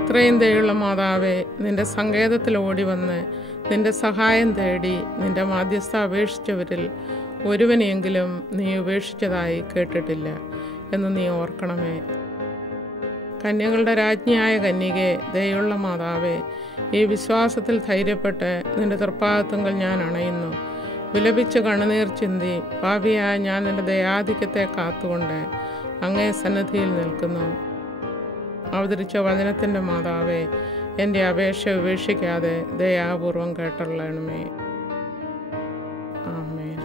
എത്രയും ദയുള്ള മാതാവേ, നിന്റെ സങ്കേതത്തിൽ ഓടി വന്ന് നിന്റെ സഹായം തേടി നിന്റെ മാധ്യസ്ഥ അപേക്ഷിച്ചവരിൽ ഒരുവനെയെങ്കിലും നീ ഉപേക്ഷിച്ചതായി കേട്ടിട്ടില്ല എന്ന് നീ ഓർക്കണമേ. കന്യകളുടെ രാജ്ഞിയായ കന്യകേ, ദയുള്ള മാതാവേ, ഈ വിശ്വാസത്തിൽ ധൈര്യപ്പെട്ട് നിന്റെ തൃപ്പാദത്തുങ്കൽ ഞാൻ അണയുന്നു. വിലപിച്ച് കണ്ണുനീർ ചിന്തി പാപിയായ ഞാൻ നിന്റെ ദയാധിക്യത്തെ കാത്തുകൊണ്ട് അങ്ങേ സന്നിധിയിൽ നിൽക്കുന്നു. അവതരിച്ച വചനത്തിൻ്റെ മാതാവേ, എൻ്റെ അപേക്ഷ ഉപേക്ഷിക്കാതെ ദയാപൂർവം കേട്ടള്ളണമേ. ആമേൻ.